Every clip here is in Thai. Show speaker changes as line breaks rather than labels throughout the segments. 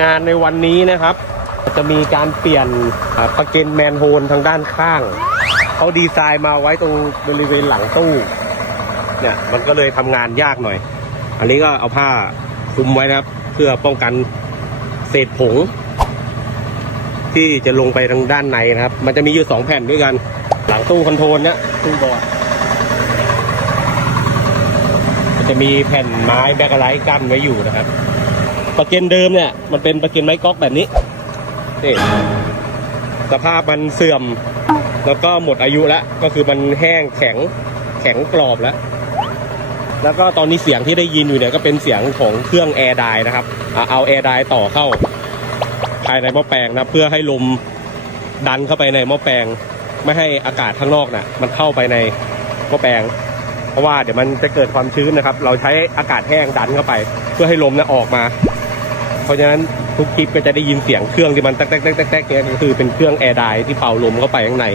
งานในวันนี้นะครับ จะมีการเปลี่ยนประเก็นแมนโฮลทางด้านข้าง เขาดีไซน์มาไว้ตรงบริเวณหลังตู้เนี่ยมันก็เลยทำงานยากหน่อย อันนี้ก็เอาผ้าคลุมไว้นะครับ เพื่อป้องกันเศษผง ที่จะลงไปทางด้านในนะครับ มันจะมีอยู่สองแผ่นด้วยกัน หลังตู้คอนโทรลเนี่ยตู้บอร์ดมันจะมีแผ่นไม้แบคไลท์กั้นไว้อยู่นะครับ ประเก็นเดิมเนี่ยมันเป็นประเก็นไม้ก๊อกแบบนี้นี่สภาพมันเสื่อม แล้วก็หมดอายุแล้วก็คือมันแห้งแข็งแข็งกรอบแล้ว แล้วก็ตอนนี้เสียงที่ได้ยินอยู่เนี่ยก็เป็นเสียงของเครื่องแอร์ไดนะครับเอาแอร์ไดต่อเข้าภายในหม้อแปลงนะเพื่อให้ลมดันเข้าไปในหม้อแปลง ไม่ให้อากาศข้างนอกน่ะ มันเข้าไปในหม้อแปลง เพราะว่าเดี๋ยวมันจะเกิดความชื้นนะครับ เราใช้อากาศแห้งดันเข้าไป เพื่อให้ลมน่ะออกมา เพราะฉะนั้นทุกคลิปก็จะได้ยินเสียงเครื่องที่มันแต๊กแต๊กแต๊กแต๊กเนี่ยก็คือเป็นเครื่องแอร์ไดที่เป่าลมเข้าไปข้างใน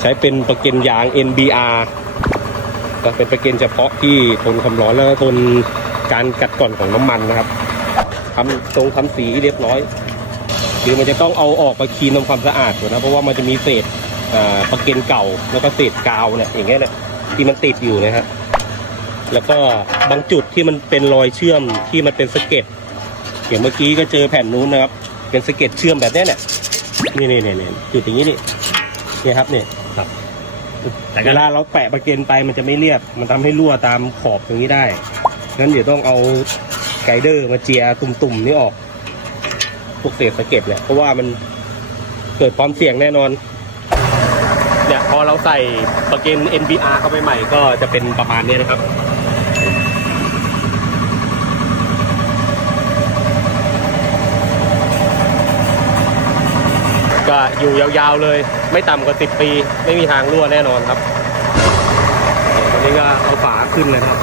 ใช้เป็นประเก็นยาง NBR ก็เป็นประเก็นเฉพาะที่ทนความร้อนแล้วก็ทนการกัดกร่อนของน้ำมันนะครับทำตรงทำสีเรียบร้อยคือมันจะต้องเอาออกมาคลีนทำความสะอาดก่อนนะเพราะว่ามันจะมีเศษประเก็นเก่าแล้วก็เศษกาวเนี่ยอย่างเงี้ยนี่ยที่มันติดอยู่นะครับแล้วก็บางจุดที่มันเป็นรอยเชื่อมที่มันเป็นสะเก็ด อย่างเมื่อกี้ก็เจอแผ่นนู้นนะครับ เป็นสะเก็ดเชื่อมแบบเนี้ยเนี่ยนี่นี่นี่นี่จุดอย่างนี้นี่เนี่ยครับเนี่ย
แต่
เว
ก็
ลาเราแปะประเก็นไปมันจะไม่เรียบ มันทำให้รั่วตามขอบตรงนี้ได้งั้นเดี๋ยวต้องเอาไกเดอร์มาเจียตุ่มๆนี่ออกพวกเศษสะเก็ดเนี่ยเพราะว่ามันเกิดความเสี่ยงแน่นอนเนี่ยพอเราใส่ประเก็น NBR เข้าไปใหม่ก็จะเป็นประมาณนี้นะครับ็อยู่ยาวๆเลย ไม่ต่ำกว่าสิบปี ไม่มีทางรั่วแน่นอนครับตอนนี้ก็เอาฝาขึ้นเลยครับ